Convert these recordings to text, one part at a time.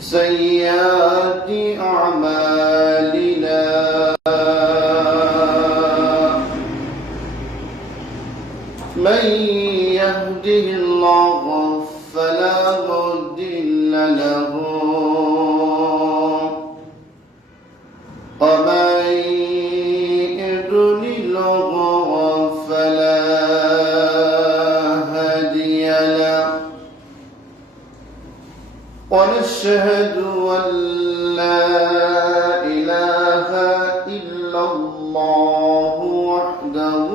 سيئات أعمالنا من يهده الله فلا مضل له ومن يضلله فلا هادي له ونشهد أن لا إله إلا الله وحده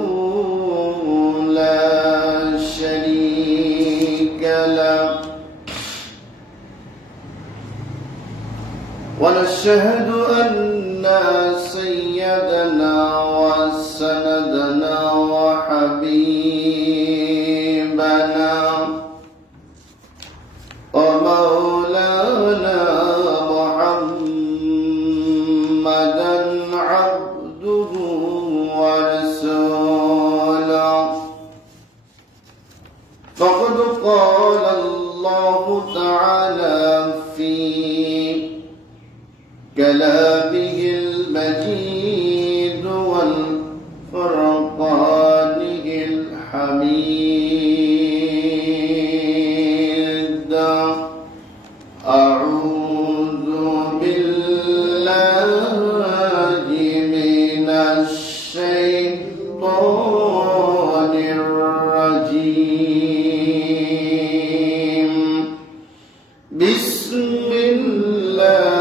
لا شريك له ونشهد أن سيدنا وسندنا وحبيبنا ومولانا محمدا عبده ورسوله فقد قال الله تعالى في كلامه المجيد والفرقانه الحميد أعوذ بالله من الشيطان الرجيم بسم الله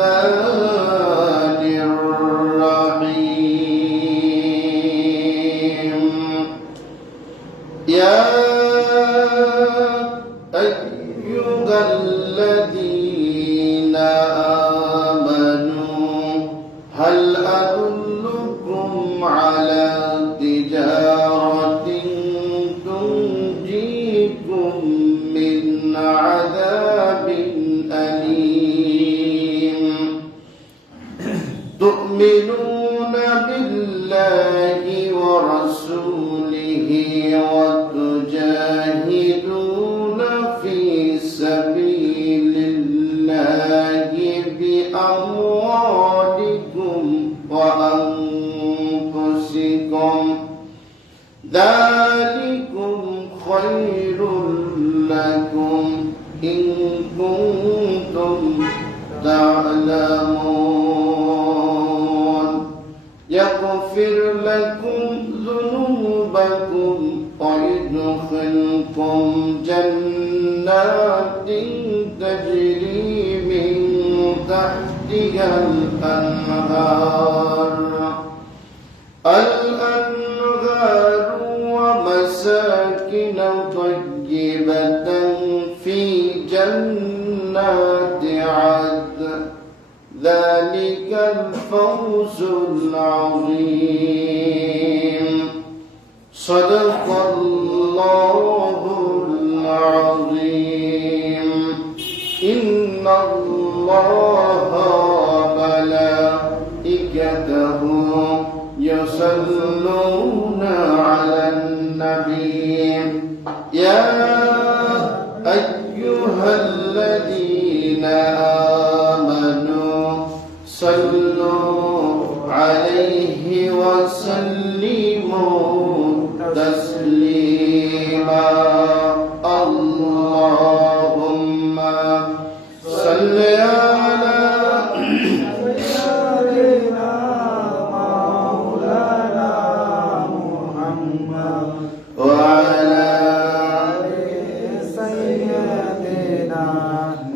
الرحمن الرحيم يا أيها الذين آمنوا هل أدلكم على تجارة تنجيكم من عذاب أليم تؤمنون بالله ورسوله وتجاهدون في سبيل الله بأموالكم وأنفسكم ذلكم خير لكم إن كنتم تعلمون يغفر لكم ذنوبكم ويدخلكم جنات تجري من تحتها الأنهار ومساكن طيبة في جنات عدن ذلك الفوز العظيم صدق الله العظيم إن الله وملائكته يصلون على النبي يا أيها الذين آمنوا صلوا عليه وسلموا تسليما اللهم صل على سيدنا مولانا محمد وعلى سيدنا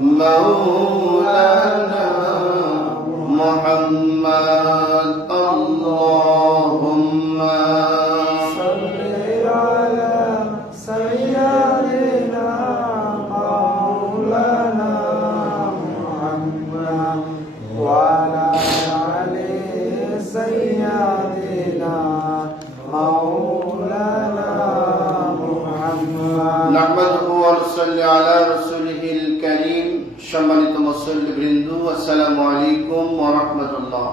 مولانا محمد اللهم صل على سيدنا مولانا محمد وعلى آل سيدنا مولانا محمد نحمده ونصلي على رسوله الكريم সম্মানিত মুসল্লিবৃন্দ আসসালামু আলাইকুম ওয়া রাহমাতুল্লাহ।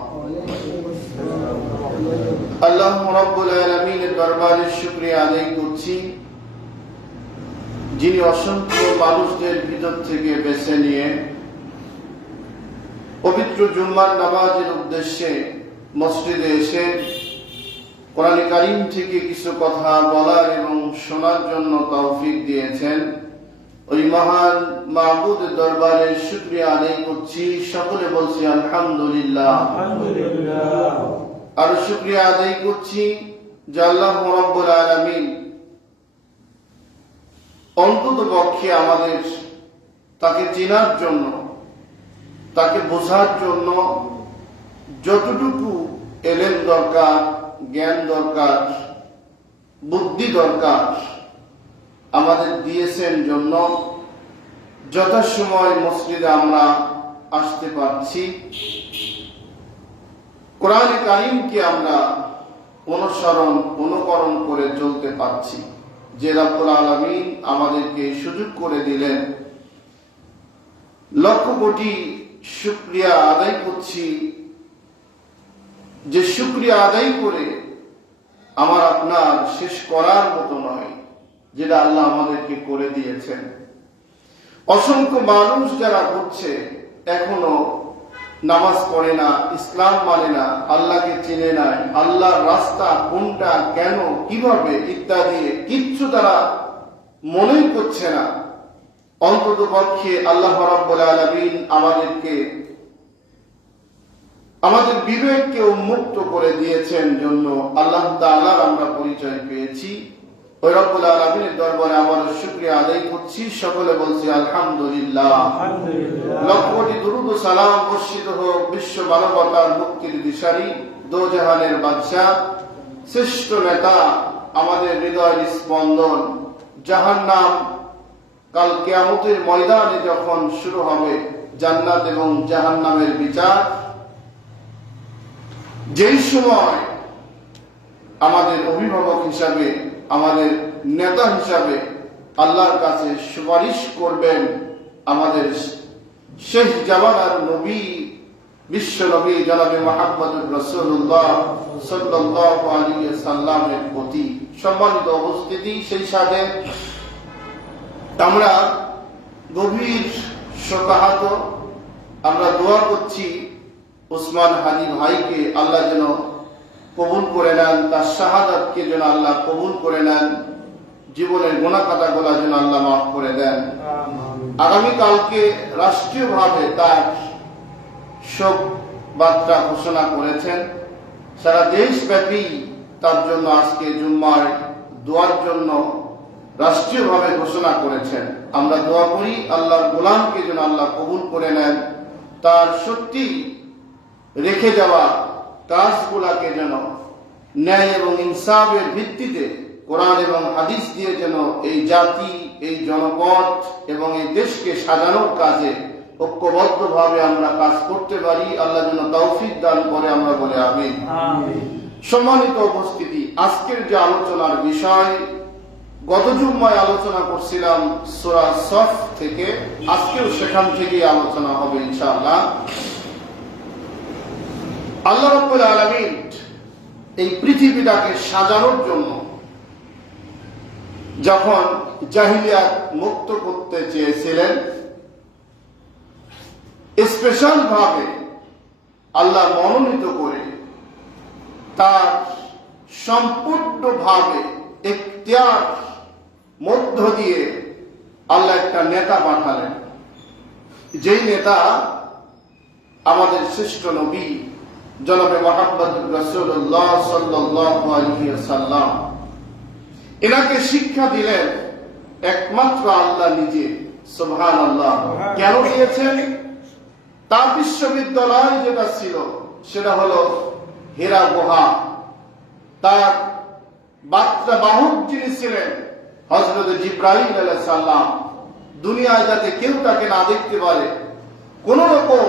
আল্লাহ রাব্বুল আলামিনের দরবারে শুকরিয়া আদায় করছি যিনি অসংখ্য মানুষদের ভিতর থেকে বেছে নিয়ে পবিত্র জুম্মার নামাজের উদ্দেশ্যে মসজিদে এসে কোরআন কারীম থেকে কিছু কথা বলার এবং শোনার জন্য তৌফিক দিয়েছেন, ওই মহান মাবুদের দরবারে শুকরিয়া আদায় করছি। সকলে বলছি আলহামদুলিল্লাহ। আর শুকরিয়া আদায় করছি যে আল্লাহ রাব্বুল আলামিন অন্তত পক্ষে আমাদের তাকে চেনার জন্য, তাকে বোঝার জন্য যতটুকু এলেম দরকার, জ্ঞান দরকার, বুদ্ধি দরকার আমাদের দিয়েছেন জন্য যথাসময় মসজিদে আমরা আসতে পারছি, কোরআন কারীমকে আমরা অনুকরণ করে চলতে পারছি। যে রব্বুল আলামিন আমাদেরকে সুযোগ করে দিলেন, লক্ষ কোটি শুকরিয়া আদায় করছি। যে শুকরিয়া আদায় করে আমার আপনার শেষ করার মতো নয়, যেটা আল্লাহ আমাদেরকে করে দিয়েছেন। অসংখ্য মানুষ যারা হচ্ছে এখনো নামাজ পড়ে না, ইসলাম মানে না, আল্লাহকে চেনে নাই, আল্লাহর রাস্তা কোনটা, কেন, কিভাবে ইত্যাদি কিচ্ছু তারা মনেই করছে না। অন্তত পক্ষে আল্লাহ রাব্বুল আলামিন আমাদের বিবেককে উন্মুক্ত করে দিয়েছেন জন্য আল্লাহ তাআলার আমরা পরিচয় পেয়েছি। ওই রব্বুল আলামিনের দরবারে আবারও শুকরিয়া আদায় করছি। সকলে বলছি আলহামদুলিল্লাহ। লক্ষ কোটি দুরূদ ও সালাম বর্ষিত হোক বিশ্ব মানবতার মুক্তির দিশারি, দোজাহানের বাদশা, শ্রেষ্ঠ নেতা, আমাদের হৃদয়ের স্পন্দন। জাহান্নাম কাল কিয়ামতের ময়দানে যখন শুরু হবে, জান্নাত এবং জাহান্নামের বিচার, যেই সময় আমাদের অভিভাবক হিসাবে, আমাদের নেতা হিসাবে আল্লাহর কাছে সুপারিশ করবেন আমাদের শেষ জামানার নবী, বিশ্ব নবী জনাবে মুহাম্মদুর রাসূলুল্লাহ সাল্লাল্লাহু আলাইহি ওয়াসাল্লামের প্রতি। সম্মানিত উপস্থিতি, সেই সাথে আমরা গভীর শোকাহত, আমরা দোয়া করছি ওসমান হাদি ভাইকে আল্লাহ যেন কবুল করে নেন, তার শাহাদাতকে যেন আল্লাহ কবুল করে নেন, জীবনের গুনাহ খাতাগুলো যেন আল্লাহ মাফ করে দেন। আগামীকালকে রাষ্ট্রীয়ভাবে তার শোক বার্তা ঘোষণা করেছেন। সারা দেশব্যাপী তার জন্য আজকে জুম্মার দোয়ার জন্য রাষ্ট্রীয়ভাবে ঘোষণা করেছেন। আমরা দোয়া করি আল্লাহর গোলামকে যেন আল্লাহ কবুল করে নেন, তার সত্যি রেখে যাওয়া কাজগুলাকে যেন ন্যায় এবং ইনসাফের ভিত্তিতে কোরআন এবং হাদিস দিয়ে যেন এই জাতি, এই জনপদ এবং এই দেশকে সাজানোর কাজে ঐক্যবদ্ধভাবে আমরা কাজ করতে পারি। আল্লাহ যেন তৌফিক দান করে, আমরা বলে আমিন। সম্মানিত উপস্থিতি, আজকের যে আলোচনার বিষয়, গত জুম্মায় আলোচনা করছিলাম সূরা সফ থেকে, আজকেও সেখান থেকেই আলোচনা হবে ইনশাআল্লাহ। আল্লাহ রাব্বুল আলামিন এই পৃথিবীটাকে সাজানোর জন্য যখন জাহিলিয়াত মুক্ত করতে চেয়েছিলেন, স্পেশাল ভাবে আল্লাহ মনোনীত করে তার সম্পূর্ণভাবে ইখতিয়ার মধ্য দিয়ে আল্লাহ একটা নেতা পাঠালেন, যেই নেতা আমাদের শ্রেষ্ঠ নবী জনাবে মুহাম্মদুর রাসূলুল্লাহ সাল্লাল্লাহু আলাইহি ওয়াসাল্লাম। এনাকে শিক্ষা দিলেন একমাত্র আল্লাহ নিজে, সুবহানাল্লাহ। কেন দিয়েছেন? তার বিশ্ববিদ্যালয় যেটা ছিল সেটা হলো হীরা গুহা। তার বার্তা বাহক যিনি ছিলেন হযরত জিবরাইল আলাইহিস সালাম, দুনিয়ায় যাতে কেউ তাকে না দেখতে পারে, কোন রকম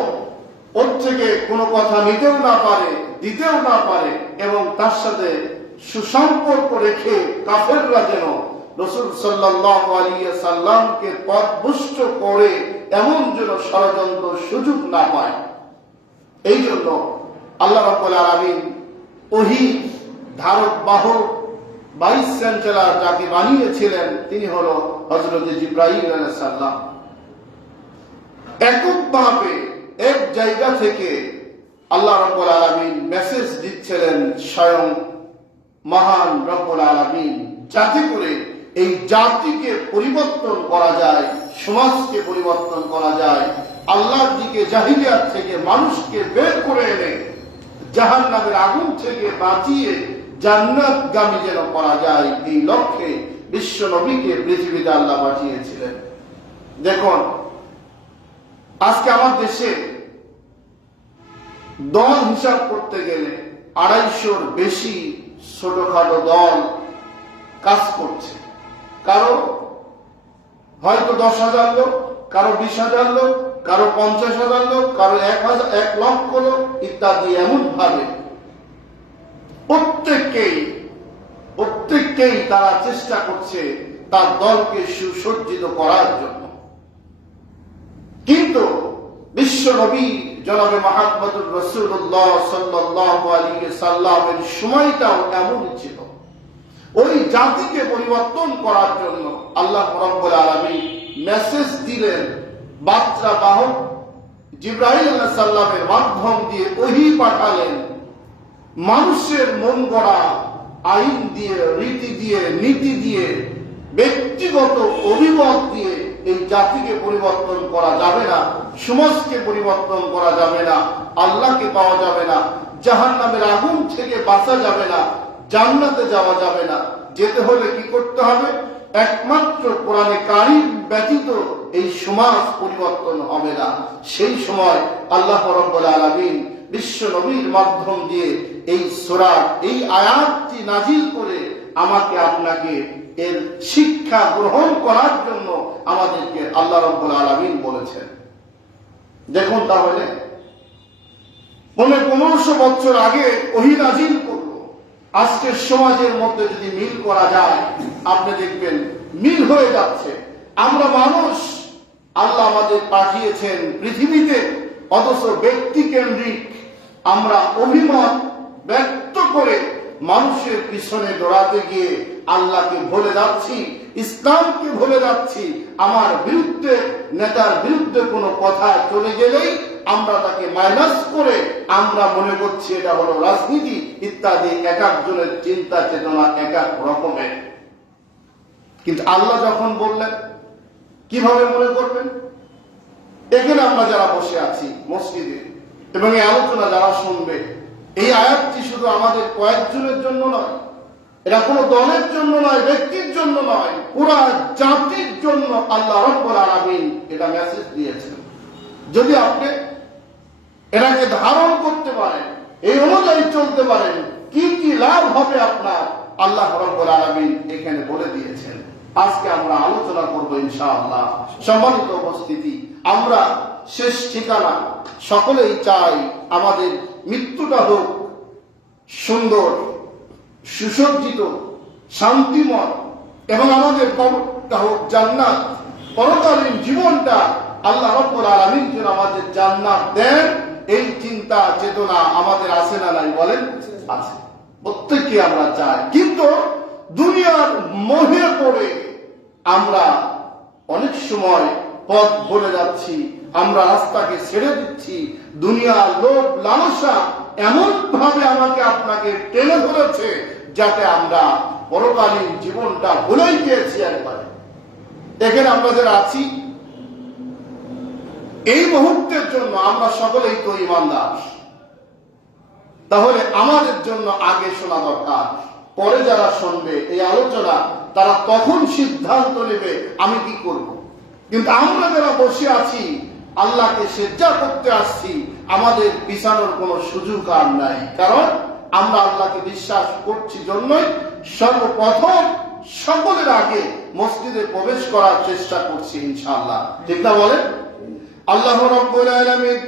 ওর থেকে কোনো কথা নিতেও না পারে, দিতেও না পারে, এবং তার সাথে সুসম্পর্ক রেখে কাফেররা যেন রাসূল সাল্লাল্লাহু আলাইহি ওয়াসাল্লামকে পথভ্রষ্ট করে এমন যেন ষড়যন্ত্র সুযোগ না পায়। এই জন্য আল্লাহ রাব্বুল আলামিন ওহী ধারক বাহক ভাইস চ্যান্সেলর যাকে বানিয়েছিলেন তিনি হলো হযরত জিবরাইল আলাইহিস সালাম। এককভাবে এক জায়গা থেকে আল্লাহ রাব্বুল আলামিন মেসেজ দিচ্ছিলেন স্বয়ং মহান রব্বুল আলামিন, যাতে করে এই জাতিকে পরিবর্তন করা যায়, সমাজকে পরিবর্তন করা যায়, আল্লাহর দিকে জাহিলিয়াত থেকে মানুষকে বের করে এনে জাহান্নামের আগুন থেকে বাঁচিয়ে জান্নাতগামী যেন করা যায়, এই লক্ষ্যে বিশ্ব নবীকে পৃথিবীতে আল্লাহ পাঠিয়েছিলেন। দেখুন আজকে আমার দেশে দল হিসাব করতে গেলে 250-র বেশি ছোটখাটো দল কাজ করছে। কারো হয়তো 10,000 লোক, কারো 20,000 লোক, কারো 50,000 লোক, কারো 1 লক্ষ লোক ইত্যাদি। এমন ভাবে প্রত্যেককেই তারা চেষ্টা করছে তার দলকে সুসজ্জিত করার জন্য। কিন্তু বিশ্ব নবী জনাবে মুহাম্মদুর রাসূলুল্লাহ সাল্লাল্লাহু আলাইহি সাল্লামের সময়টাও এমন ছিল। ওই জাতিকে পরিবর্তন করার জন্য আল্লাহ রাব্বুল আলামিন মেসেজ দিলেন, বার্তা বাহক জিবরাইল আলাইহিস সালামের মাধ্যম দিয়ে ওহী পাঠালেন। মানুষের মন গড়া আইন দিয়ে, রীতি দিয়ে, নীতি দিয়ে, ব্যক্তিগত অভিমত দিয়ে এই জাতিকে পরিবর্তন করা যাবে না, সমাজকে পরিবর্তন করা যাবে না, আল্লাহকে পাওয়া যাবে না, জাহান্নামের আগুন থেকে বাঁচা যাবে না, জান্নাতে যাওয়া যাবে না। যেতে হলে কি করতে হবে? একমাত্র কোরআনে কারীম ব্যতীত এই সমাজ পরিবর্তন হবে না। সেই সময় আল্লাহ রাব্বুল আলামিন বিশ্ব নবীর মাধ্যম দিয়ে এই সূরা, এই আয়াতটি নাজিল করে আমাকে আপনাকে এর শিক্ষা গ্রহণ করার জন্য আমাদেরকে আল্লাহ রাব্বুল আলামিন বলেছেন। দেখুন তাহলে 1500 বছর আগে ওহী নাজিল করলো, আজকের সমাজের মধ্যে যদি মিল করা যায় আপনি দেখবেন মিল হয়ে যাচ্ছে। আমরা মানুষ, আল্লাহ আমাদের পাঠিয়েছেন পৃথিবীতে, অথচ ব্যক্তি কেন্দ্রিক আমরা অভিমত ব্যক্ত করে মানুষের পিছনে দৌড়াতে গিয়ে আল্লাহকে ভুলে যাচ্ছি, ইসলামকে ভুলে যাচ্ছি। আমার বিরুদ্ধে, নেতার বিরুদ্ধে কোনো কথা চলে গেলেই আমরা তাকে মাইনাস করে আমরা মনে করছি এটা হলো রাজনীতি ইত্যাদি। এক একজনের চিন্তা চেতনা এক এক রকমের। কিন্তু আল্লাহ যখন বললেন কিভাবে মনে করবেন? এখানে আমরা যারা বসে আছি মসজিদে এবং এই আলোচনা যারা শুনবে, এই আয়াতটি শুধু আমাদের কয়েকজনের জন্য নয়, এটা কোনো দলের জন্য নয়, ব্যক্তির জন্য নয়, পুরা জাতির জন্য আল্লাহ রাব্বুল আলামিন এটা মেসেজ দিয়েছেন। যদি আপনি এটাকে ধারণ করতে পারেন, এই অনুযায়ী চলতে পারেন, কি কি লাভ হবে আপনার, আল্লাহ রাব্বুল আলামিন এখানে বলে দিয়েছেন। আজকে আমরা আলোচনা করব ইনশাআল্লাহ। সম্মানিত উপস্থিতি, আমরা শেষ ঠিকানা সকলেই চাই আমাদের মৃত্যুটা হোক সুন্দর, সুসজ্জিত, শান্তিময়, এবং আমাদের কবরটা হোক জান্নাত। পরকালীন জীবনটা আল্লাহ রাব্বুল আলামিন যেন আমাদের জান্নাত দেন, এই চিন্তা চেতনা আমাদের আছে না নাই বলেন? আছে, প্রত্যেককে আমরা চাই। কিন্তু দুনিয়ার মোহে পড়ে আমরা অনেক সময় পথ ভুলে যাচ্ছি, আমরা রাস্তাকে ছেড়ে দিচ্ছি। দুনিয়ার লোভ লালসা এমন ভাবে আমাকে আপনাকে টেনে ধরেছে যাতে আমরা পরকালীন জীবনটা ভুলেই গিয়েছি একবারে। এখানে আমরা যারা আছি এই মুহূর্তের জন্য আমরা সকলেই তো ঈমানদার। তাহলে আমাদের জন্য আগে শোনা দরকার, পরে যারা শুনবে এই আলোচনা তারা তখন সিদ্ধান্ত নেবে আমি কি করব। কিন্তু আমরা যারা বসে আছি আল্লাহকে সেজদা করতে আসছি, আমাদের পিছানোর কোনো সুযোগ আর নাই। কারণ আমরা আল্লাহকে বিশ্বাস করছি জন্যই সর্বপ্রথম সকলের আগে মসজিদে প্রবেশ করার চেষ্টা করছি ইনশাআল্লাহ। ঠিক না বলেন? আল্লাহ রাব্বুল আলামিন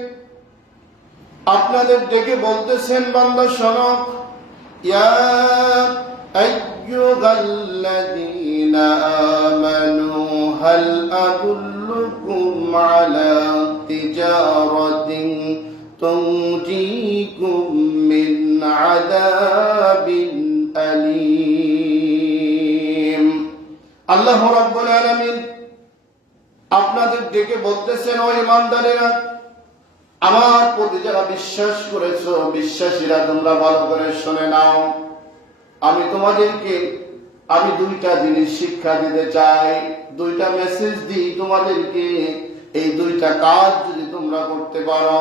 আপনাদের ডেকে বলতেছেন, বান্দা শোনো, ইয়া আইয়ুহাল্লাযীনা আমানু হাল আদুল্লুকুম আলা তিজারাতিন তুনজিকুম মিন আযাবিন আলীম। আল্লাহ রাব্বুল আলামিন আপনাদের ডেকে বলতেছেন, ও ঈমানদারেরা, আমার প্রতি যারা বিশ্বাস করেছো, বিশ্বাসীরা তোমরা ভালো করে শুনে নাও। আমি তোমাদেরকে দুইটা জিনিস শিক্ষা দিতে চাই, দুইটা মেসেজ দিই তোমাদেরকে। এই দুইটা কাজ যদি তোমরা করতে পারো,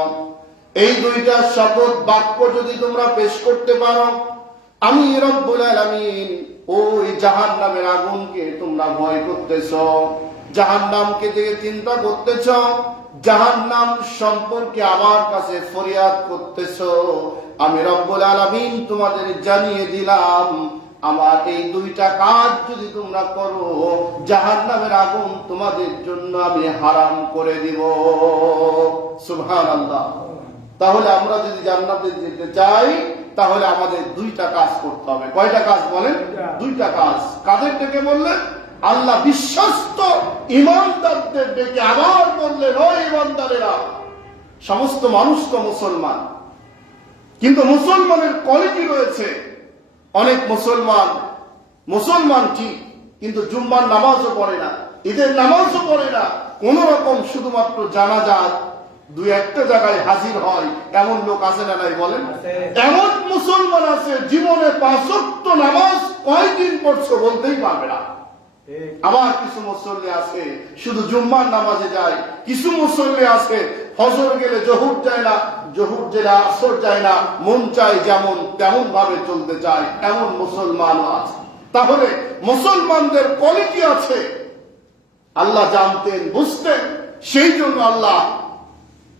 এই দুইটা শপথ বাক্য যদি তোমরা পেশ করতে পারো, আমি রব্বুল আলামিন ওই জাহান্নামের আগুনকে তোমরা ভয় করতেছো, জাহান্নামকে দেখে চিন্তা করতেছো, জাহান্নাম সম্পর্কে আমার কাছে ফরিয়াদ করতেছো, আমি রব্বুল আলামিন তোমাদের জানিয়ে দিলাম, আমার এই দুইটা কাজ যদি তোমরা করো, জাহান্নামের আগুন তোমাদের জন্য আমি হারাম করে দিব। সুবহানাল্লাহ। তাহলে আমরা যদি জান্নাতে যেতে চাই, তাহলে আমাদের দুইটা কাজ করতে হবে। কয়টা কাজ বলেন? দুইটা কাজ। কাদের ডেকে বললেন? আল্লাহ বিশ্বস্ত ঈমানদারদের ডেকে আবার বললেন, ও ঈমানদারেরা। সমস্ত মানুষ তো মুসলমান, কিন্তু মুসলমানের কোয়ালিটি রয়েছে। অনেক মুসলমান ঠিক, কিন্তু জুম্মার নামাজও পড়ে না, ঈদের নামাজও পড়ে না, কোন রকম শুধুমাত্র জানাজা দুই একটা জায়গায় হাজির হয়, এমন লোক আছে না নাই বলেন? এমন মুসলমান আছে জীবনে 5 ওয়াক্ত নামাজ কয়দিন পড়ছো বলতেই পারবে না। আবার কিছু মুসল্লি আছে শুধু জুম্মার নামাজে যায়, কিছু মুসল্লি আছে ফজর গেলে জোহর যায় না, জোহর গেলে আসর যায় না, মন চায় যেমন তেমন ভাবে চলতে চায়, এমন মুসলমানও আছে। তাহলে মুসলমানদের কোয়ালিটি আছে, আল্লাহ জানতেন, বুঝতেন, সেই জন্য আল্লাহ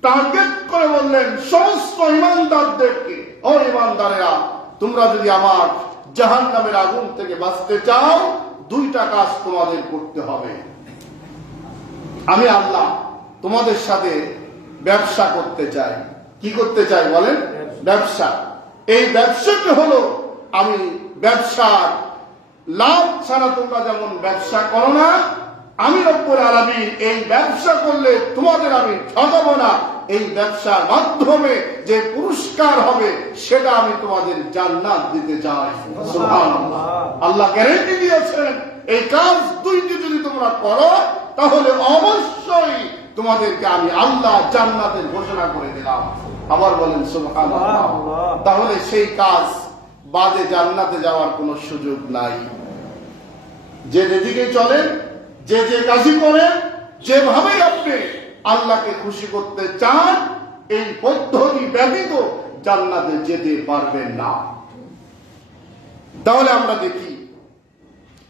টার্গেট করে বললেন সমস্ত ঈমানদারদেরকে, ও ঈমানদারেরা, তোমরা যদি আমার জাহান্নামের আগুন থেকে বাঁচতে চাও, দুইটা কাজ তোমাদের করতে হবে। আমি আল্লাহ তোমাদের সাথে ব্যবসা করতে চাই। কি করতে চাই বলেন? ব্যবসা। এই ব্যবসাটা হলো, আমি ব্যবসার লাভ ছাড়া তোমরা যেমন ব্যবসা করো না, আমি রব্বুল আলামিন এই ব্যবসা করলে তোমাদের আমি ঠকাবো না, এই ব্যবসার মাধ্যমে যে পুরস্কার হবে সেটা আমি তোমাদের জান্নাত দিতে চাই। সুবহানাল্লাহ। আল্লাহ গ্যারান্টি দিয়েছেন, এই কাজ দুইটি যদি তোমরা করো, তাহলে অবশ্যই তোমাদেরকে আমি আল্লাহ জান্নাতের ঘোষণা করে দিলাম। আবার বলেন সুবহানাল্লাহ। তাহলে সেই কাজ বাদে জান্নাতে যাওয়ার কোনো সুযোগ নাই। যে যেদিকে চলেন, যে যে কাজই করেন, যেভাবে আপনি আল্লাহকে খুশি করতে চান, এই পদ্ধতি ব্যতীত জান্নাতে যেতে পারবেন না। তাহলে আমরা দেখি,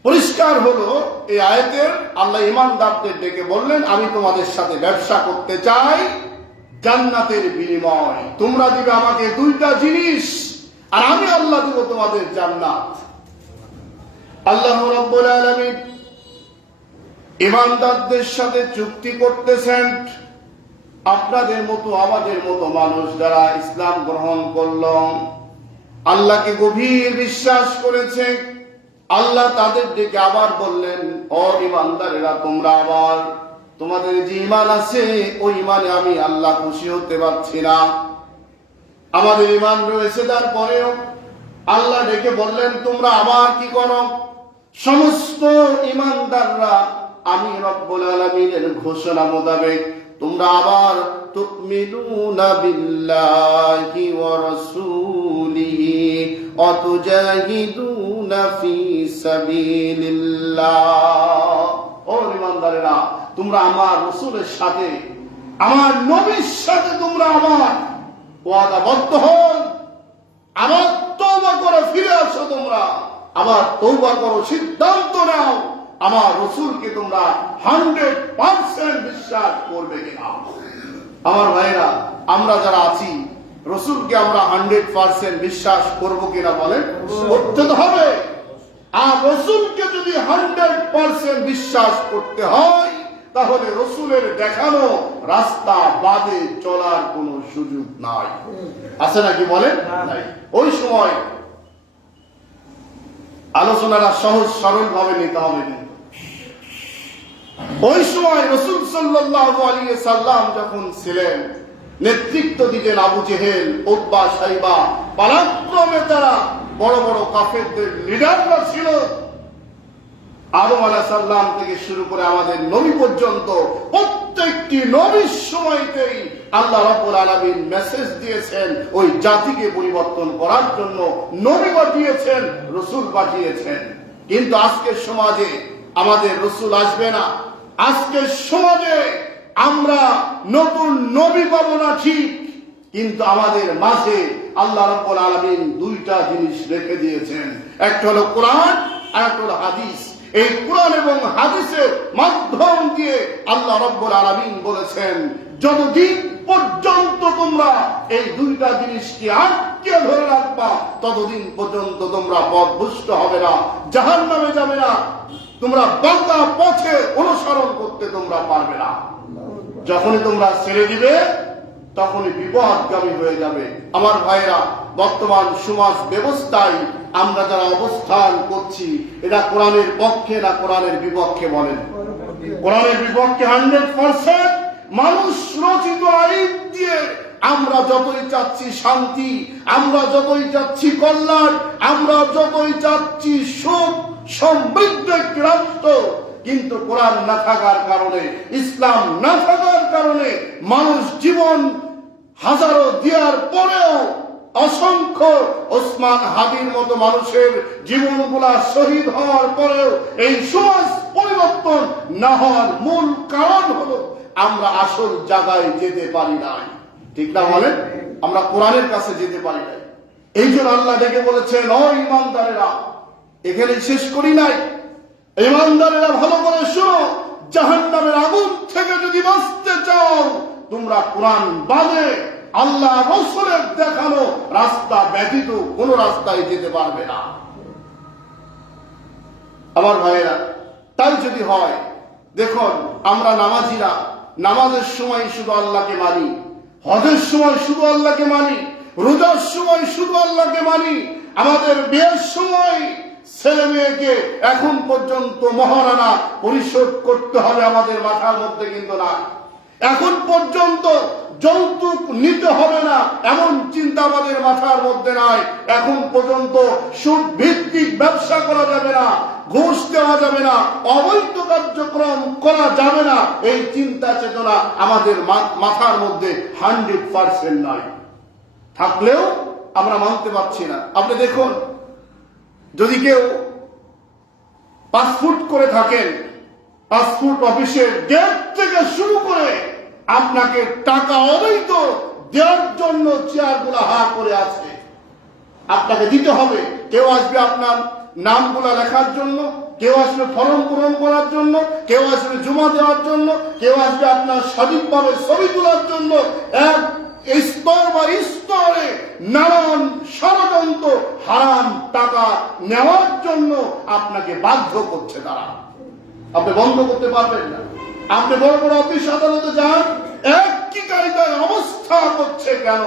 পরিষ্কার হলো এই আয়াতের আল্লাহ ঈমানদারদের ডেকে বললেন, আমি তোমাদের সাথে ব্যবসা করতে চাই জান্নাতের বিনিময়। তোমরা দিবে আমাকে দুইটা জিনিস, আর আমি আল্লাহ দিব তোমাদের জান্নাত। আল্লাহ রাব্বুল আলামিন ঈমানদারদের সাথে চুক্তি করতেছেন। আপনাদের মতো আমাদের মতো মানুষ যারা ইসলাম গ্রহণ করল, আল্লাহকে গভীর বিশ্বাস করেছে, আল্লাহ তাদের দিকে আবার বললেন, ও ঈমানদারেরা, তোমরা আবার তোমাদের যে ঈমান আছে ওই ঈমানে আমি আল্লাহ খুশি হতে পারছি না। আমাদের ঈমান রয়েছে, তারপরেও আল্লাহ ডেকে বললেন, তোমরা আবার কি করো? সমস্ত ঈমানদাররা আমি রব্বুল আলামিনের ঘোষণা মোতাবেক তোমরা আবার তুমিনুনা বিল্লাহি ওয়া রাসূলিহি ওয়া তুজাহিদুনা ফি সাবিলিল্লাহ। ও ঈমানদারেরা, তোমরা আমার রাসূলের সাথে, আমার নবীর সাথে তোমরা আমার ওয়াদাবদ্ধ হও, আবার তওবা করে ফিরে আসো, তোমরা আবার তওবা করো, সিদ্ধান্ত নাও আমার রাসূলকে তোমরা 100% বিশ্বাস করবে কিনা। আমার ভাইরা, আমরা যারা আছি রাসূলকে আমরা 100% বিশ্বাস করব কিনা বলেন? করতে হবে। আর রাসূলকে যদি 100% বিশ্বাস করতে হয়, তাহলে রাসূলের দেখানো রাস্তা বাদে চলার কোনো সুযোগ নাই। আছে নাকি বলেন? নাই। ওই সময় আলোচনাটা সহজ সরল ভাবে নিতে হবে। ওই সময় রাসূল সাল্লাল্লাহু আলাইহি সাল্লাম যখন ছিলেন, নেতৃত্ব দিতেন আবু জেহেল, উতবা, সাইবা, পরাক্রমে তারা বড় বড় কাফেরদের লিডাররা ছিল। আদম আলাইহিস সালাম থেকে শুরু করে আমাদের নবী পর্যন্ত প্রত্যেকটি নবীর সময়তেই আল্লাহ রাব্বুল আলামিন মেসেজ দিয়েছেন ওই জাতিকে পরিবর্তন করার জন্য। নবী পাঠিয়েছেন, রাসূল পাঠিয়েছেন। কিন্তু আজকের সমাজে আমাদের রাসূল আসবে না। আজকের সমাজে আমরা নতুন নবী পাবো না ঠিক, কিন্তু আমাদের মাঝে আল্লাহ রাব্বুল আলামিন দুইটা জিনিস রেখে দিয়েছেন, একটা হলো কোরআন আর একটা হলো হাদিস। এই কোরআন এবং হাদিসের মাধ্যম দিয়ে আল্লাহ রাব্বুল আলামিন বলেছেন, যতদিন পর্যন্ত তোমরা এই দুইটা জিনিসকে আটকে ধরে রাখবা ততদিন পর্যন্ত তোমরা পথভ্রষ্ট হবে না, জাহান্নামে যাবে না, তোমরা বাঁকা পথে অনুসরণ করতে তোমরা পারবে না। যখনই তোমরা ছেড়ে দিবে তখনই বিপদগামী হয়ে যাবে। আমার ভাইরা, বর্তমান সমাজ ব্যবস্থায় আমরা যারা অবস্থান করছি, এটা কোরআনের পক্ষে না কোরআনের বিপক্ষে? বলেন। কোরআনের বিপক্ষে 100%। মানুষ রচিত আইন দিয়ে আমরা যতই চাচ্ছি শান্তি, আমরা যতই চাচ্ছি কল্যাণ, আমরা যতই চাচ্ছি সুখ সমৃদ্ধ একটি রাষ্ট্র, কিন্তু কোরআন না থাকার কারণে, ইসলাম না থাকার কারণে মানুষ জীবন হাজারো দেওয়ার পরেও, অসংখ্য ওসমান হাদির মতো মানুষের জীবনগুলা শহীদ হওয়ার পরেও এই সমাজ পরিবর্তন না হওয়ার মূল কারণ হলো আমরা আসল জায়গায় যেতে পারি নাই। ঠিক না বলেন? আমরা কোরআনের কাছে যেতে পারি নাই। এই জন্য আল্লাহ ডেকে বলেছেন, ও ঈমানদারেরা, এখানে শেষ করি নাই, ঈমানদারেরা ভালো করে শোনো, জাহান্নামের আগুন থেকে যদি বাঁচতে চাও তোমরা কোরআন বাদে আল্লাহ রাসূলের দেখানো রাস্তা ব্যতীত কোন রাস্তায় যেতে পারবে না। আমার ভাইয়েরা, তাই যদি হয়, দেখুন আমরা নামাজিরা নামাজের সময় শুধু আল্লাহকে মানি, হজের সময় শুধু আল্লাহকে মানি, রোজার সময় শুধু আল্লাহকে মানি, আমাদের বিয়ের সময় ছেলে মেয়েকে এখন পর্যন্ত মহারানা পরিশোধ করতে হবে আমাদের মাথার মধ্যে কিন্তু না। এখন পর্যন্ত যৌতুক নিতে হবে না এমন চিন্তা আমাদের মাথার মধ্যে নাই। এখন পর্যন্ত সুদ ভিত্তিক ব্যবসা করা যাবে না, ঘুষ দেওয়া যাবে না, অবৈধ কার্যক্রম করা যাবে না, এই চিন্তা চেতনা আমাদের মাথার মধ্যে 100% নাই। থাকলেও আমরা মানতে পারছি না। আপনি দেখুন, যদি কেউ পাসপোর্ট করে থাকেন, পাসপোর্ট অফিসের গেট থেকে শুরু করে আপনাকে টাকা অবৈধ দেওয়ার জন্য চেয়ারগুলো হা করে আছে, আপনাকে দিতে হবে। কেউ আসবে আপনার নামগুলো লেখার জন্য, কেউ আসবে ফর্ম পূরণ করার জন্য, কেউ আসবে জমা দেওয়ার জন্য, কেউ আসবে আপনার সঠিকভাবে ছবি তোলার জন্য। এক স্তর বা স্তরে নানান ষড়যন্ত্র, হারাম টাকা নেওয়ার জন্য আপনাকে বাধ্য করছে তারা। আপনি বন্ধ করতে পারবেন না। আপনি বড় বড় অফিস আদালতে যান, একই কায়দায় অবস্থা করছে। কেন?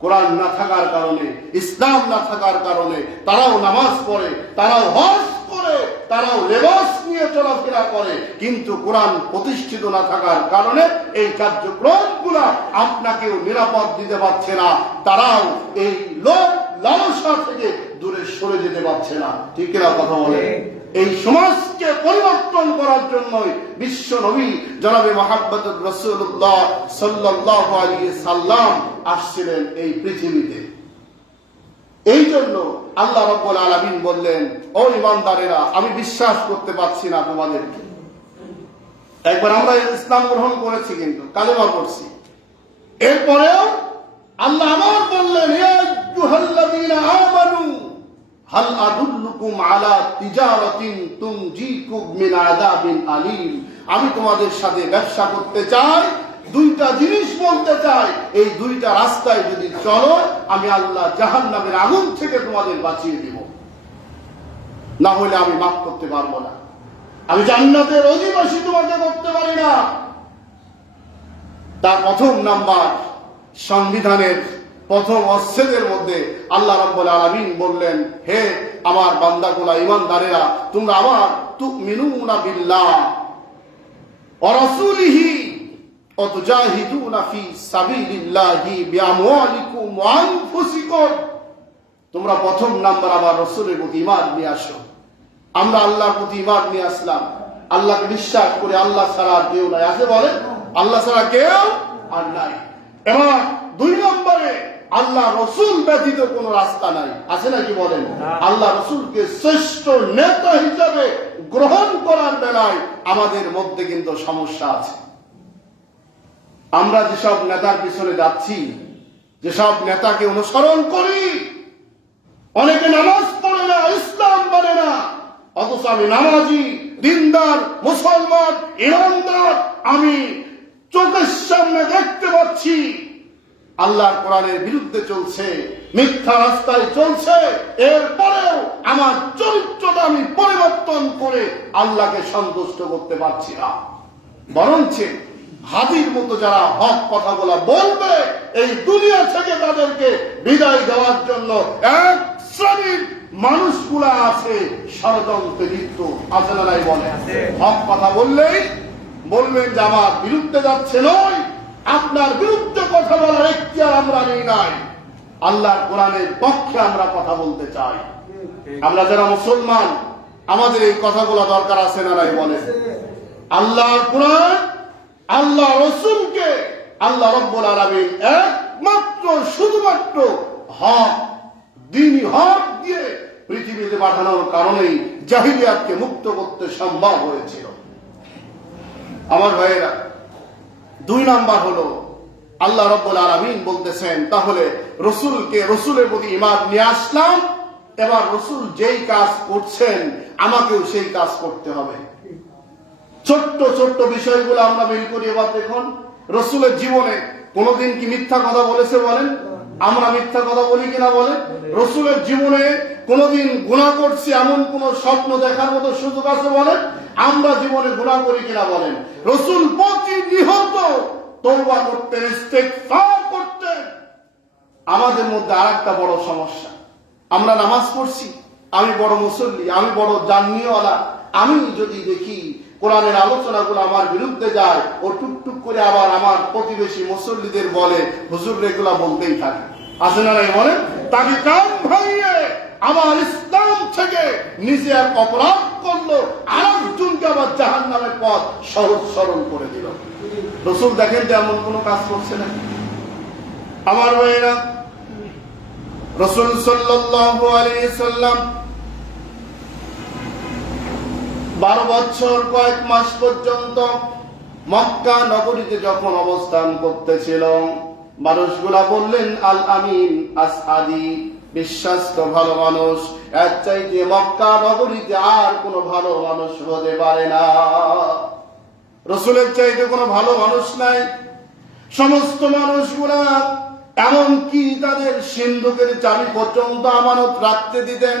কোরআন না থাকার কারণে, ইসলাম না থাকার কারণে। তারাও নামাজ পড়ে, তারাও হজ করে, তারাও লেবাস নিয়ে চলাফেরা করে, কিন্তু কোরআন প্রতিষ্ঠিত না থাকার কারণে এই কার্যক্রমগুলা আপনাকেও নিরাপদ দিতে পারছে না, তারাও এই লোভ লালসা থেকে দূরে সরে যেতে পারছে না। ঠিক না কথা বলে? এই সমাজকে পরিবর্তন করার জন্যই বিশ্ব নবী জনাবে মুহাম্মদুর রাসূলুল্লাহ সাল্লাল্লাহু আলাইহি সাল্লাম আসছিলেন এই পৃথিবীতে। এই জন্য আল্লাহ রাব্বুল আলামিন বললেন, ও ঈমানদারেরা, আমি বিশ্বাস করতে পারছি না তোমাদেরকে। একবার আমরা ইসলাম গ্রহণ করেছি, কিন্তু কালেমা পড়ছি, এরপরেও আল্লাহ আবার বললেন, ইয়া আইয়ুহাল্লাযীনা আমানু হাল আদুল্লুকুম আলা তিজারাতিন তুনজিকুম মিন আযাবিন আলীম। আমি তোমাদের সাথে ব্যবসা করতে চাই, দুইটা জিনিস বলতে চাই, এই দুইটা রাস্তায় যদি চলো আমি আল্লাহ জাহান্নামের আগুন থেকে তোমাদের বাঁচিয়ে দিব, না হলে আমি মাফ করতে পারবো না, আমি জান্নাতের অধিবাসী তোমাকে করতে পারি না। তার প্রথম নাম্বার, সংবিধানের প্রথম অনুচ্ছেদের মধ্যে আল্লাহ রাব্বুল আলামিন বললেন, হে আমার বান্দাগুলা, ঈমানদারেরা, তোমরা আমার তুমিনুনা বিল্লাহ ওয়া রাসূলিহি ওয়া তুজাহিদুনা ফি সাবিলিল্লাহি বিআমওয়ালিকুম ওয়া আনফুসিকুম। তোমরা প্রথম নাম্বার আমার রাসূলের প্রতি ঈমান নিয়ে আসো, আমরা আল্লাহর প্রতি ঈমান নিয়ে আসলাম, আল্লাহকে বিশ্বাস করে আল্লাহ ছাড়া আর কেউ নাই। আছে বলেন, আল্লাহ ছাড়া কেউ আর নাই। এবার 2 নম্বরে আল্লাহ রসুল ব্যতীত কোন রাস্তা নাই। আছে নাকি বলেন? আল্লাহ রসুলকে শ্রেষ্ঠ নেতা হিসাবে গ্রহণ করার বেলায় আমাদের মধ্যে কিন্তু সমস্যা আছে। আমরা যেসব নেতার পিছনে যাচ্ছি, যেসব নেতাকে অনুসরণ করি, অনেকে নামাজ পড়ে না, ইসলাম মানে না, অথচ আমি নামাজি, দিনদার, মুসলমান, ইমানদার, আমি চোখের সামনে দেখতে পাচ্ছি আল্লাহর কোরআনের বিরুদ্ধে চলছে, মিথ্যা রাস্তায় চলছে, এরপরেও আমার চরিত্রটা আমি পরিবর্তন করে আল্লাহকে সন্তুষ্ট করতে পারছি না। বরঞ্চ হাদির মতো যারা হক কথাগুলা বলবে, এই দুনিয়া থেকে তাদেরকে বিদায় দেওয়ার জন্য এক শ্রেণীর মানুষগুলা আছে ষড়যন্ত্রে লিপ্ত। আছে না নাই বলে? হক কথা বললেই বলবেন যে আমার বিরুদ্ধে যাচ্ছে, নয়, আপনার বিরুদ্ধে কথা বলার এখতিয়ার আমরা নেই নাই। আল্লাহর কোরআনের পক্ষে আমরা কথা বলতে চাই। আমরা যারা মুসলমান, আমাদের এই কথাগুলো দরকার আছে না নাই বলে? আল্লাহর কোরআন, আল্লাহ রসুলকে আল্লাহ রব্বুল আলামিন একমাত্র শুধুমাত্র হক, দ্বীনি হক দিয়ে পৃথিবীতে পাঠানোর কারণেই জাহিলিয়াতকে মুক্ত করতে সম্ভব হয়েছিল। আমার ভাইয়েরা, 2 নাম্বার হলো আল্লাহ রব্বুল আলামিন বলতেছেন, তাহলে রসুলকে, রসুলের প্রতি ঈমান নিয়ে আসলাম, এবার রসুল যেই কাজ করছেন আমাকেও সেই কাজ করতে হবে। ছোট্ট ছোট্ট বিষয়গুলো আমরা বের করি। এবার দেখুন, রসুলের জীবনে কোনদিন কি মিথ্যা কথা বলেছে বলেন? আমরা মিথ্যা কথা বলি কিনা বলেন? রসুলের জীবনে কোনদিন গুনাহ করছি এমন কোন স্বপ্ন দেখার মতো সুযোগ আছে বলেন? আমরা জীবনে গুনাহ করি কিনা বলেন? রসুল প্রতিনিয়ত তওবা করতেন, ইস্তেগফার করতেন। আমাদের মধ্যে আরেকটা বড় সমস্যা, আমরা নামাজ পড়ছি, আমি বড় মুসল্লি, আমি বড় জান্নিওয়ালা, আমি যদি দেখি কোরআনের আলোচনাগুলো আমার বিরুদ্ধে যায়, ও টুকটুক করে আবার আমার প্রতিবেশী মুসল্লিদের বলে, হুজুর এগুলা বলতেই থাকে। আছে না নাই বলেন? তাকে কান ভাঙিয়ে আমার ইসলাম থেকে নিজে এক অপরাধ করলো, আরেকজনকে আবার জাহান্নামের পথ সহজ সরল করে দিল। রসুল দেখেন যে এমন কোন কাজ করছে না। আমার ভাইয়েরা, রসুল সাল্লাল্লাহু আলাইহি সাল্লাম 12 বছর কয়েক মাস পর্যন্ত মক্কা নগরীতে যখন অবস্থান করতেছিল, মানুষগুলা বললেন আল আমিন আসআদি, বিশ্বস্ত ভালো মানুষ, এর চাইতে মক্কা নগরীতে আর কোনো ভালো মানুষ হতে পারে না। রসুলের চাইতে কোনো ভালো মানুষ নাই। সমস্ত মানুষগুলা এমনকি তাদের সিন্ধুকের চাবি পর্যন্ত আমানত রাখতে দিতেন।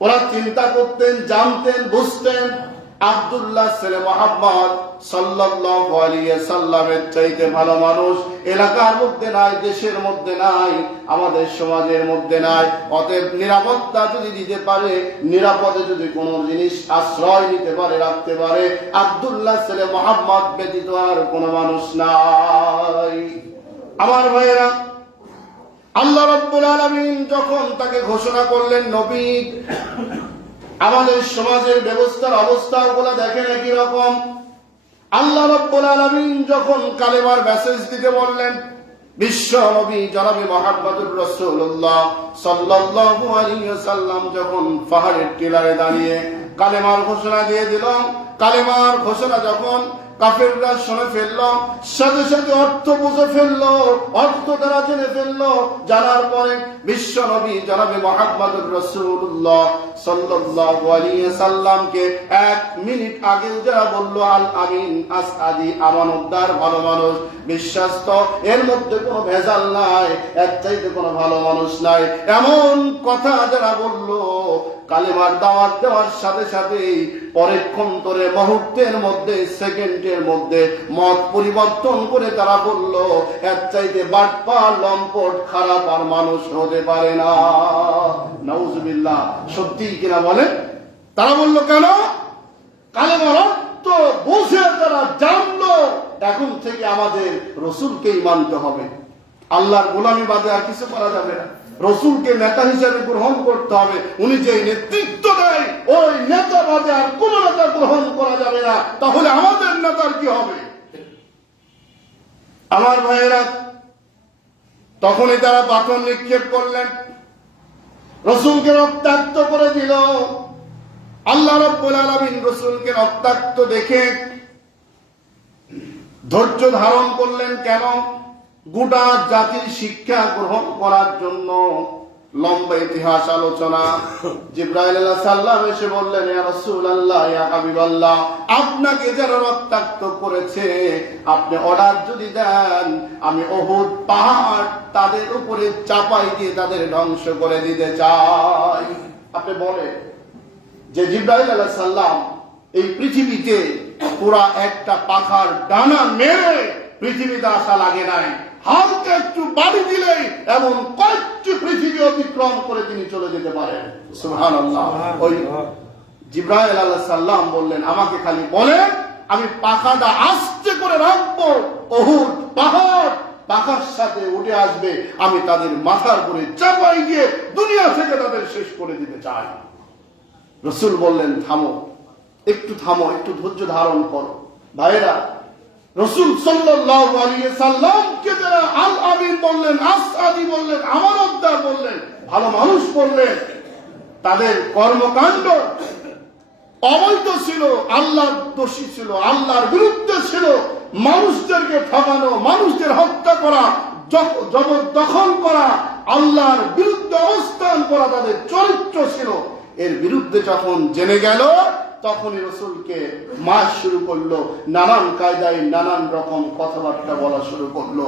ওরা চিন্তা করতেন, জানতেন, বুঝতেন আব্দুল্লাহ ছেলে মুহাম্মদ সাল্লাল্লাহু আলাইহি সাল্লামের চাইতে ভালো মানুষ এলাকার মধ্যে নাই, দেশের মধ্যে নাই, আমাদের সমাজের মধ্যে নাই। অতএব নিরাপত্তা যদি দিতে পারে, নিরাপদে যদি কোনো জিনিস আশ্রয় নিতে পারে, রাখতে পারে, আব্দুল্লাহ ছেলে মুহাম্মদ ব্যতীত আর কোনো মানুষ নাই। আমার ভাইয়েরা, আল্লাহ রাব্বুল আলামিন যখন তাকে ঘোষণা করলেন নবী, আমাদের সমাজের ব্যবস্থার অবস্থাগুলো দেখেন একই রকম। আল্লাহ রাব্বুল আলামিন যখন কালেমার মেসেজ দিতে বললেন, বিশ্ব নবী জনাবে মুহাম্মদুর রাসূলুল্লাহ সাল্লাল্লাহু আলাইহি ওয়াসাল্লাম যখন পাহাড়ের টিলারে দাঁড়িয়ে কালেমার ঘোষণা দিয়ে দিল, কালেমার ঘোষণা যখন কাফেররা শুনে ফেলল, সাথে সাথে অর্থ বুঝে ফেলল, অর্থ তারা জেনে ফেলল। জানার পরে বিশ্ব নবী জনাবে মুহাম্মদুর রাসূলুল্লাহ সাল্লাল্লাহু আলাইহি সাল্লামকে 1 মিনিট আগে যারা বলল আল আমিন আসআদি, আমানতদার, ভালো মানুষ, বিশ্বস্ত, এর মধ্যে কোনো ভেজাল নাই, এর চাইতে কোনো ভালো মানুষ নাই, এমন কথা যারা বলল, কালেমার দাওয়াত দেওয়ার সাথে সাথেই পরেক্ষণে মুহূর্তের মধ্যে, সেকেন্ডের মধ্যে মত পরিবর্তন করে তারা বলল, এর চাইতে বাটপার, লম্পট, খারাপ আর মানুষ হতে পারে না। নাউজুবিল্লাহ। সত্যি কিনা বলেন? তারা বলল কেন? কালেমার অর্থ বুঝে তারা জানলো, এখন থেকে আমাদের রসুলকেই মানতে হবে, আল্লাহর গোলামি বাদে আর কিছু করা যাবে না, রসুলকে নেতা হিসেবে গ্রহণ করতে হবে। উনি যে নেতৃত্ব দেয় যায় ওই নেতা বাদে আর কোন নেতা গ্রহণ করা যাবে না, তাহলে আমাদের নেতার কি হবে? আমার ভাইয়েরা, তখনই তারা পাথর নিক্ষেপ করলেন, রসুলকে রক্তাক্ত করে দিল। আল্লাহ রাব্বুল আলামিন রসুলকে রক্তাক্ত দেখে ধৈর্য ধারণ করলেন। কেন? গোটা জাতির শিক্ষা গ্রহণ করার জন্য। লম্বা ইতিহাস আলোচনা। জিবরাইল আলাইহিস সালাম এসে বললেন, ইয়া রাসূলুল্লাহ, ইয়া হাবিবাল্লাহ, আপনাকে যারা রক্তাক্ত করেছে আপনি অর্ডার যদি দেন, আমি উহুদ পাহাড় তাদের উপরে চাপাই দিয়ে তাদের ধ্বংস করে দিতে চাই। আপনি বলেন যে জিবরাইল আলাইহিস সালাম এই পৃথিবীতে পুরা একটা পাখার ডানা মেরে পৃথিবীতে আসা লাগে নাই। হালকা একটু বাড়ি দিলেই এমন কয়েকটি পৃথিবী অতিক্রম করে তিনি চলে যেতে পারেন। সুবহানাল্লাহ। ওই জিবরাইল আলাইহিস সালাম বললেন, আমাকে খালি বলেন, আমি পাখাটা আস্তে করে রাখবো, উহুদ পাহাড় পাখার সাথে উঠে আসবে, আমি তাদের মাথার উপরে চাপাই দিয়ে দুনিয়া থেকে তাদের শেষ করে দিতে চাই। রসুল বললেন, থামো, একটু থামো, একটু ধৈর্য ধারণ করো। ভাইরা, রসুল সাল্লাল্লাহু আলাইহি সাল্লামকে যারা আল আমিন বললেন, আসআদি বললেন, আমানতদার বললেন, ভালো মানুষ বললেন, তাদের কর্মকাণ্ড অবৈধ ছিল, আল্লাহর দোষী ছিল, আল্লাহর বিরুদ্ধে ছিল। মানুষদেরকে ঠকানো, মানুষদের হত্যা করা, জবরদখল করা, আল্লাহর বিরুদ্ধে অবস্থান করা তাদের চরিত্র ছিল। এর বিরুদ্ধে যখন জেনে গেল, তখনই রসুলকে মাস শুরু করলো, নানান কায়দায় নানান রকম কথাবার্তা বলা শুরু করলো।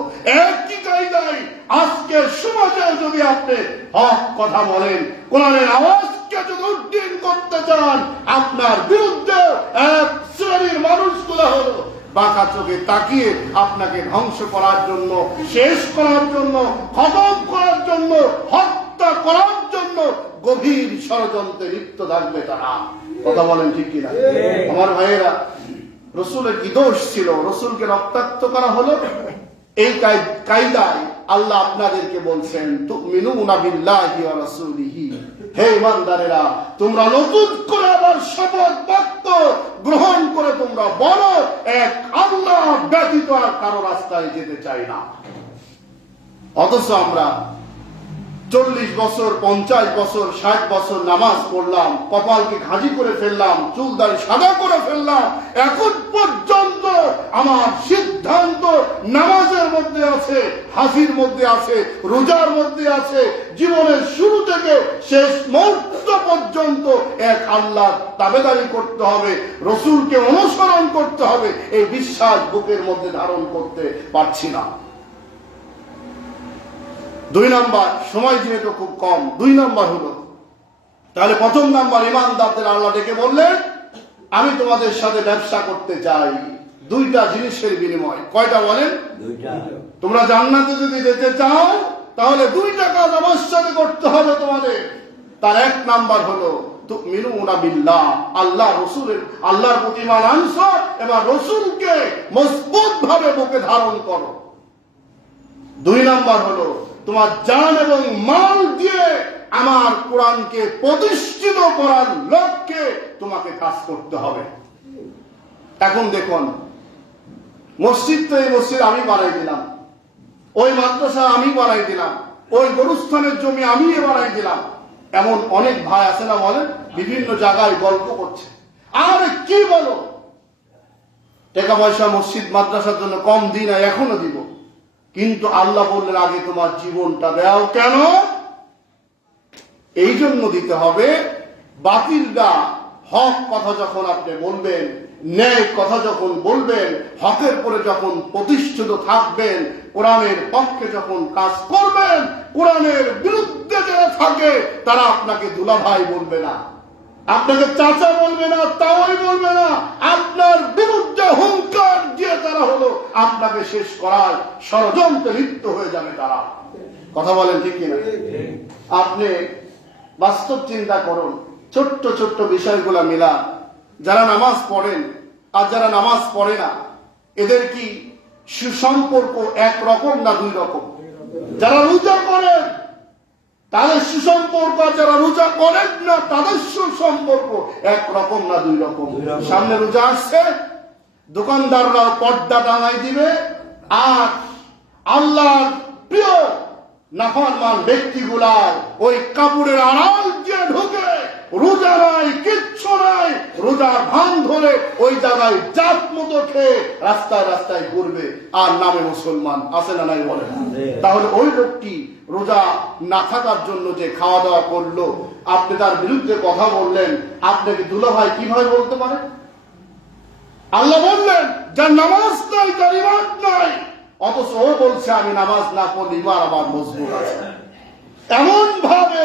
একই কায়দায় আজকে সমাজে যদি আপনি হক কথা বলেন, কোরআনের আওয়াজকে যদি উড্ডীন করতে চান, আপনার বিরুদ্ধে এক শ্রেণীর মানুষগুলো হলো বাঁকা চোখে তাকিয়ে আপনাকে ধ্বংস করার জন্য, শেষ করার জন্য, খতম করার জন্য, হত্যা করার জন্য গভীর ষড়যন্ত্রে লিপ্ত থাকবে তারা। কথা বলেন ঠিক কিনা? আমার ভাইয়েরা, রসুলের কি দোষ ছিল? রসুলকে রক্তাক্ত করা হলো। এই কায়দায় আল্লাহ আপনাদেরকে বলছেন, তুমিনুনা বিল্লাহি ওয়া রাসূলিহি, হে ইমানদারেরা, তোমরা নতুন করে আবার শপথ বাক্য গ্রহণ করে তোমরা বলো, এক আল্লাহ ব্যতীত আর কারো রাস্তায় যেতে চাই না। অথচ আমরা 40 বছর, 50 বছর, 60 বছর নামাজ পড়লাম, কপালকে ঘাঁজি করে ফেললাম, চুল দাড়ি সাদা করে ফেললাম, এখন পর্যন্ত আমার সিদ্ধান্ত নামাজের মধ্যে আছে, হাজির মধ্যে আছে, রোজার মধ্যে আছে। জীবনের শুরু থেকে শেষ মুহূর্ত পর্যন্ত এক আল্লাহ তাবেদারি করতে হবে, রসুলকে অনুসরণ করতে হবে, এই বিশ্বাস বুকের মধ্যে ধারণ করতে পারছি না। 2 নাম্বার, সময় যেহেতু খুব কম, 2 নাম্বার হলো, তাহলে 1ম নাম্বার, ইমানদারদের আল্লাহ ডেকে বললেন, আমি তোমাদের সাথে ব্যবসা করতে চাই 2টা জিনিসের বিনিময়। কয়টা বলেন? 2টা। তোমরা জান্নাতে যদি যেতে চাও তাহলে 2টা কাজ আমার সাথে করতে হবে তোমাদের। তার 1 নাম্বার হলো তুমিনুনা বিল্লাহ, আল্লাহ রসুলের, আল্লাহর প্রতি ঈমান আনছো, এবার রসুলকে মজবুত ভাবে বুকে ধারণ করো। 2 নাম্বার হলো তোমার জান এবং মাল দিয়ে আমার কোরআনকে প্রতিষ্ঠিত করার লক্ষ্যে তোমাকে কাজ করতে হবে। এখন দেখুন, মসজিদ তো, এই মসজিদ আমি বানাই দিলাম, ওই মাদ্রাসা আমি বানাই দিলাম, ওই গরুস্থানের জমি আমি বানাই দিলাম, এমন অনেক ভাই আছে না বলেন? বিভিন্ন জায়গায় গল্প করছে, আরে কি বলো, টাকা পয়সা মসজিদ মাদ্রাসার জন্য কম দিই না, এখনো দিব, কিন্তু আল্লাহ বললেন আগে তোমার জীবনটা দাও। কেন? এই জন্য দিতে হবে, বাতিলরা হক কথা যখন আপনি বলবেন, ন্যায় কথা যখন বলবেন, হকের পরে যখন প্রতিষ্ঠিত থাকবেন, কোরআনের পক্ষে যখন কাজ করবেন, কোরআনের বিরুদ্ধে যারা থাকে তারা আপনাকে দুলাভাই বলবে না, আপনাকে চাচা বলবে না, তাওয়াই বলবে না, আপনার বিরুদ্ধে হুঙ্কার দিয়ে তারা হলো আপনাকে শেষ করার ষড়যন্ত্রে লিপ্ত হয়ে যাবে তারা। কথা বলেন ঠিক কিনা? আপনি বাস্তব চিন্তা করুন, ছোট্ট ছোট্ট বিষয়গুলা মিলা, যারা নামাজ পড়েন আর যারা নামাজ পড়ে না, এদের কি সুসম্পর্ক 1 রকম না 2 রকম? যারা রোজা করেন তাদের সুসম্পর্ক, যারা রোজা করেন না তাদের সুসম্পর্ক একরকম না দুই রকম। সামনে রোজা আসছে, দোকানদাররাও পর্দা টাঙাই দিবে, আর আল্লাহর প্রিয় নাফরমান ব্যক্তিগুলার ওই কাপড়ের আড়াল যে ঢুকে রোজা নাই, কিচ্ছু নাই, রোজার ভান ধরে ওই জায়গায় জাত মতো খেয়ে রাস্তায় রাস্তায় ঘুরবে আর নামে মুসলমান। আছে না নাই বলে? তাহলে ওই লোকটি রোজা না থাকার জন্য যে খাওয়া দাওয়া করলো, আপনি তার বিরুদ্ধে কথা বললেন, আপনাকে দুলাভাই কিভাবে বলতে পারে? আল্লাহ বললেন যার নামাজ নাই তার ইমান নাই, অথচ ও বলছে আমি নামাজ না পড়লে ইমান আমার মজবুত আছে। এমন ভাবে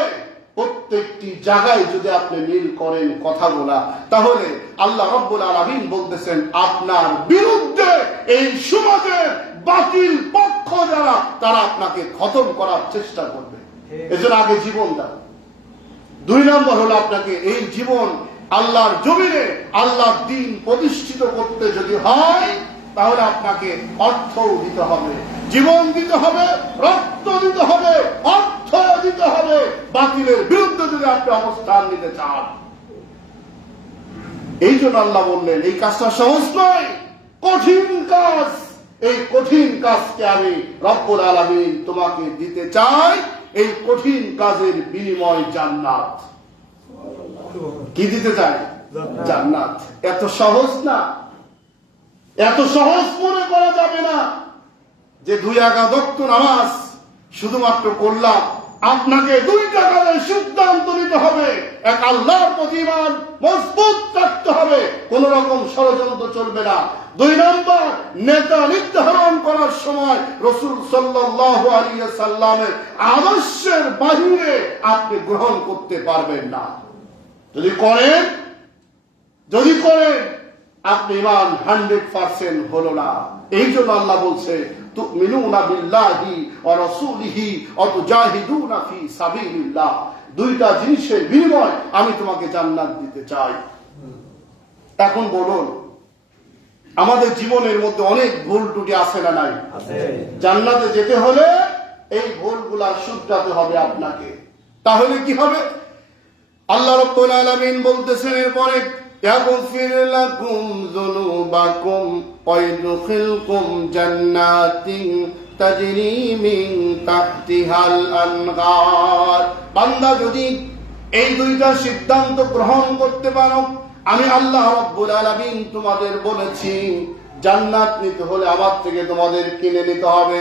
প্রত্যেকটি জায়গায় যদি আপনি মিল করেন কথাগুলা, তাহলে আল্লাহ রাব্বুল আলামিন বলতেছেন আপনার বিরুদ্ধে এই সমাজের বাতিল পক্ষ যারা, তারা আপনাকে খতম করার চেষ্টা করবে। এজন্য আগে জীবন দাও। 2 নম্বর হলো আপনাকে এই জীবন আল্লাহর জমিনে আল্লাহর দ্বীন প্রতিষ্ঠিত করতে যদি হয়, তাহলে আপনাকে অর্থও দিতে হবে, জীবন দিতে হবে, রক্ত দিতে হবে, অর্থ দিতে হবে, বাতিলের বিরুদ্ধে যদি আপনি অবস্থান নিতে চান। এই জন্য আল্লাহ বললেন এই কাজটা সহজ নয়, কঠিন কাজ। এই কঠিন কাজকে আমি রব্বুল আলামিন তোমাকে দিতে চাই, এই কঠিন কাজের বিনিময় জান্নাত। কি দিতে চাই? জান্নাত। এত সহজ না, এত সহজ মনে করা যাবে না যে 2 রাকাত নামাজ শুধুমাত্র করলাম। আপনাকে 2টা কাজের সিদ্ধান্ত নিতে হবে। এক, আল্লাহর প্রতি ঈমান মজবুত রাখতে হবে, কোন রকম ষড়যন্ত্র চলবে না। 2 নম্বর, নেতা নির্ধারণ করার সময় রাসূল সাল্লাল্লাহু আলাইহি ওয়াসাল্লামের আদর্শের বাহিরে আপনি গ্রহণ করতে পারবেন না। যদি করেন আপনি ঈমান 100% হলো না। এই জন্য আল্লাহ বলছে তুমিনুনা বিল্লাহি ওয়া রাসূলিহি ওয়া তুজাহিদুনা ফি সাবিলিল্লাহ। 2টা জিনিসের বিনিময় আমি তোমাকে জান্নাত দিতে চাই। এখন বলুন, আমাদের জীবনের মধ্যে অনেক ভুল ত্রুটি আছে না নাই? জান্নাতে যেতে হলে এই ভুলগুলা শুধরাতে হবে আপনাকে। তাহলে কি হবে? আল্লাহ রাব্বুল আলামিন বলতেছেন এরপরে يغفر لكم ذنوبكم ويدخلكم جنات تجري من تحتها الأنهار। বান্দা যদি এই 2টা সিদ্ধান্ত গ্রহণ করতে পারো, আমি আল্লাহ রাব্বুল আলামিন তোমাদের বলেছি জান্নাত নিতে হলে আমার থেকে তোমাদের কিনে নিতে হবে।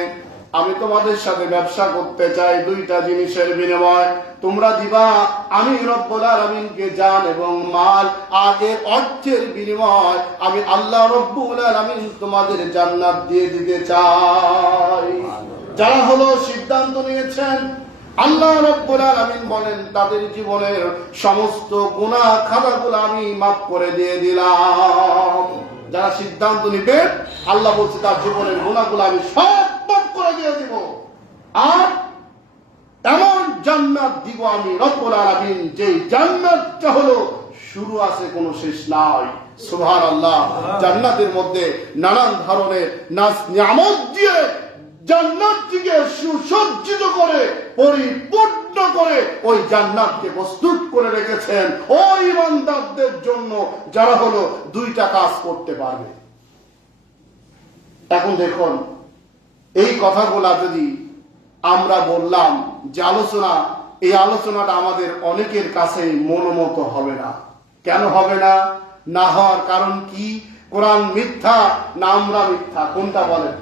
আমি তোমাদের সাথে ব্যবসা করতে চাই 2টা জিনিসের বিনিময়। তোমরা দিবা আমি রব্বুল আলামিনকে জান এবং মাল, আর এর অর্থের বিনিময় আমি আল্লাহ রব্বুল আলামিন তোমাদের জান্নাত দিয়ে দিতে চাই। যারা হলো সিদ্ধান্ত নিয়েছেন, আল্লাহ রব্বুল আলামিন বলেন তাদের জীবনের সমস্ত গুনাহ খাতাগুলো আমি মাফ করে দিয়ে দিলাম। যারা সিদ্ধান্ত নিবে, আল্লাহ বলছে তার জীবনের গুনাহগুলো আমি সব মাফ করে দিয়ে দিব, আর এমন জান্নাত দিব আমি রব্বুল আলামিন, যে জান্নাতটা হলো শুরু আছে কোনো শেষ নাই। সুবহানাল্লাহ। জান্নাতের মধ্যে নানান ধরনের নাজ নিয়ামত দিয়ে জান্নাতটিকে সুসজ্জিত করে পরিপূর্ণ করে ওই জান্নাতকে প্রস্তুত করে রেখেছেন ওই ইমানদারদের জন্য যারা হলো 2টা কাজ করতে পারবে। এখন দেখুন, এই কথাগুলা যদি আমরা বললাম যে আলোচনা, এই আলোচনাটা আমাদের অনেকের কাছে মনোমত হবে না। কেন হবে না? না হওয়ার কারণ কি? কোরআন মিথ্যা না আমরা মিথ্যা? কোনটা বলেন?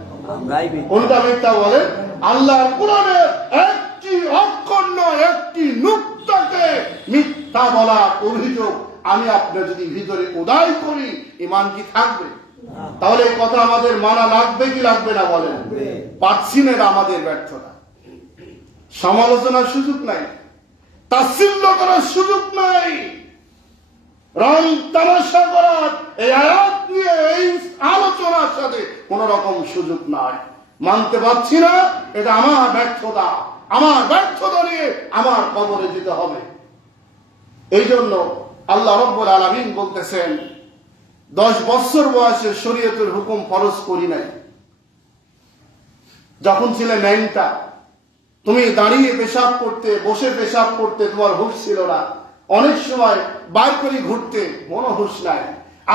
কোনটা মিথ্যা বলেন? আল্লাহর কোরআনের একটি অক্ষর নয়, একটি নুক্তাকে মিথ্যা বলার অভিযোগ আমি আপনি যদি ভিতরে উদয় করি, ঈমান কি থাকবে? তাহলে এই কথা আমাদের মানা লাগবে কি লাগবে না বলেন? পারছি না, আমাদের ব্যর্থতা। সমালোচনার সুযোগ নাই, তাচ্ছিল্য করার সুযোগ নাই, রং তামাশা করার এই আয়াত নিয়ে এই আলোচনার সাথে কোন রকম সুযোগ নাই। মানতে পারছি না, এটা আমার ব্যর্থতা। আমার ব্যর্থতা নিয়ে আমার কবরে যেতে হবে। এই জন্য আল্লাহ রাব্বুল আলামিন বলতেছেন 10 বছর বয়সে শরীয়তের হুকুম ফরজ করি নাই। যখন ছিলেন 9টা, তুমি দাঁড়িয়ে পেশাব করতে, বসে পেশাব করতে তোমার হুঁশ ছিল না, অনেক সময় বাইর করে ঘুরতে মনো হুঁশ নাই।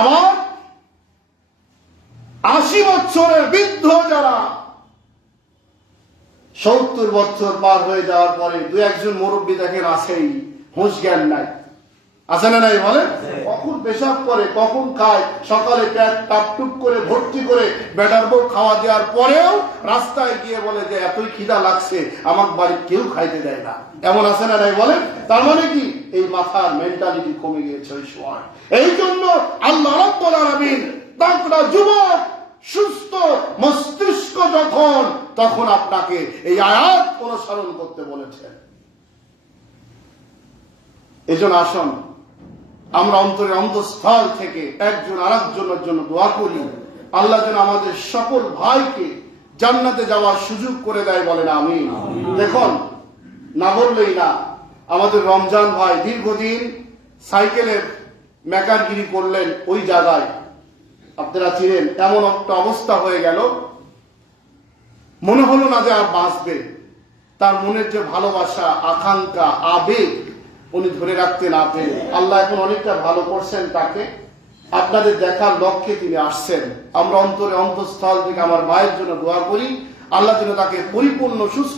আমার 80 বছরের বৃদ্ধ যারা 70 বছর পার হয়ে যাওয়ার পরে দু একজন মুরব্বী দেখেন আছেই, হুঁশ জ্ঞান নাই, আছে না নাই বলেন? কখন পেশাব করে, কখন খায়, সকালে পেট টাপটুপ করে ভর্তি করে বেটার বউ খাওয়া দেওয়ার পরেও রাস্তায় গিয়ে বলে যে এতই খিদা লাগছে আমার বাড়ির কেউ খাইতে দেয় না, এমন আছে না নাই বলেন? তার মানে কি এই মাথার মেন্টালিটি কমে গিয়েছে ওই সময়। এই জন্য আল্লাহ রাব্বুল আলামিন তাকড়া যুবক সুস্থ মস্তিষ্ক যখন, তখন আপনাকে এই আয়াত অনুসরণ করতে বলেছেন। এজন্য আসুন আমরা অন্তরের অন্তঃস্থল থেকে একজন আরেকজনের জন্য দোয়া করি, আল্লাহ যেন আমাদের সকল ভাইকে জান্নাতে যাওয়ার সুযোগ করে দেয়, বলেন আমিন। দেখুন, না বললেই না, আমাদের রমজান ভাই দীর্ঘদিন সাইকেলের মেকারগিরি করলেন ওই জায়গায়, আপনারা চিনেন। এমন একটা অবস্থা হয়ে গেল, মনে হলো না যে আর বাঁচবে। তার মনের যে ভালোবাসা, আকাঙ্ক্ষা, আবেগ উনি ধরে রাখতে না পেরে আল্লাহ এখন অনেকটা ভালো করছেন তাকে। আপনাদের দেখার লক্ষ্যে তিনি আসছেন। আমরা অন্তরে অন্তঃস্থল থেকে আমার ভাইয়ের জন্য দোয়া করি, আল্লাহ যেন তাকে পরিপূর্ণ সুস্থ